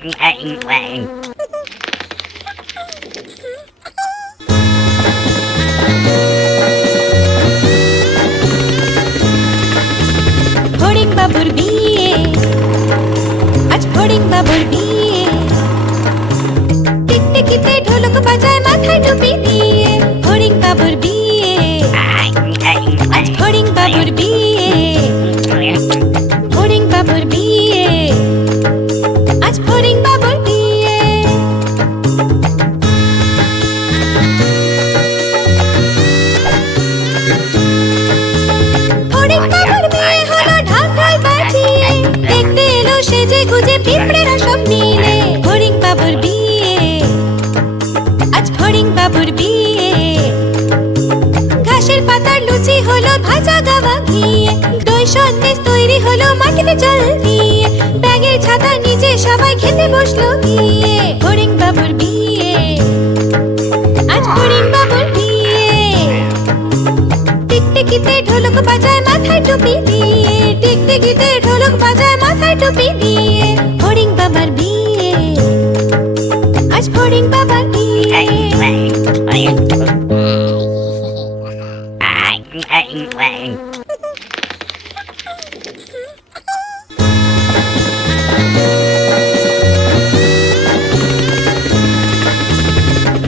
ফড়িং বাবুর বিয়ে, আজ ফড়িং বাবুর বিয়ে। টিকটিকিতে ঢোলক বাজায় মাথায় টুপি দিয়ে। ফড়িং বাবুর বিয়ে, আজ ফড়িং বাবুর বিয়ে। ফড়িং বাবুর বিয়ে, আজ ফড়িং বাবুর বিয়ে। ফড়িং বাবুর বিয়ে হলো ঢাকায় বাজিয়ে। দেখতে এলো সেজে গুজে পিঁপড়েরা সব মিলে। ফড়িং বাবুর বিয়ে, আজ ফড়িং বাবুর বিয়ে। ঘাসের পাতার লুচি হলো ভাজা গাওয়া ঘিয়ে। দই সন্দেশ তৈরি হলো মাটিতে জল দিয়ে। ব্যাগের ছাতার নিচে সবাই খেতে বসলো গিয়ে। ফড়িং বাবুর বিয়ে, আজ ফড়িং বাবুর বিয়ে। টিকটিকিতে ঢোলক বাজায় মাথায় টুপি দিয়ে। টিকটিকিতে ঢোলক বাজায় মাথায় টুপি দিয়ে। ফড়িং বাবার বিয়ে, আজ ফড়িং বাবার বিয়ে।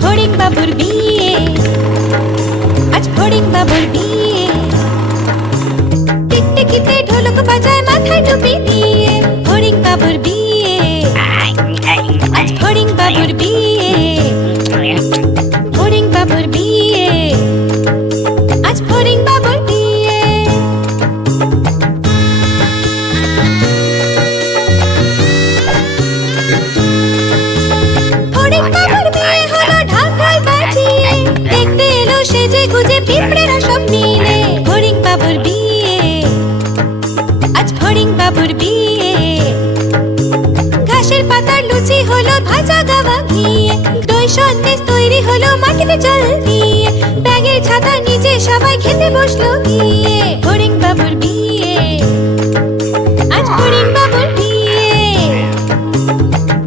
ফড়িং বাবুর বিয়ে, আজ ফড়িং বাবুর বিয়ে। টিকটিকিতে ঢোলক বাজায় মাথায় টুপি দিয়ে। ফড়িং বাবুর বিয়ে, আজ ফড়িং বাবুর বিয়ে। ফড়িং বাবুর বিয়ে, আজ ফড়িং বাবুর বিয়ে। ফড়িং বাবুর বিয়ে হলো ঢাকায় বাজিয়ে। দেখতে এলো সেজে গুজে পিঁপড়েরা সব মিলে। ফড়িং বাবুর বিয়ে, আজ ফড়িং বাবুর বিয়ে। ঘাসের পাতার লুচি হলো ভাজা গাওয়া ঘিয়ে। দই সন্দেশ তৈরি হলো মাটিতে জল দিয়ে। ব্যাগের ছাতার নিচে সবাই খেতে বসলো গিয়ে। ফড়িং বাবুর বিয়ে, আজ ফড়িং বাবুর বিয়ে।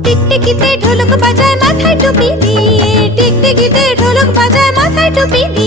টিকটিকিতে ঢোলক বাজায় মাথায় টুপি দিয়ে। টিকটিকিতে ঢোলক বাজায় মাথায় টুপি দিয়ে।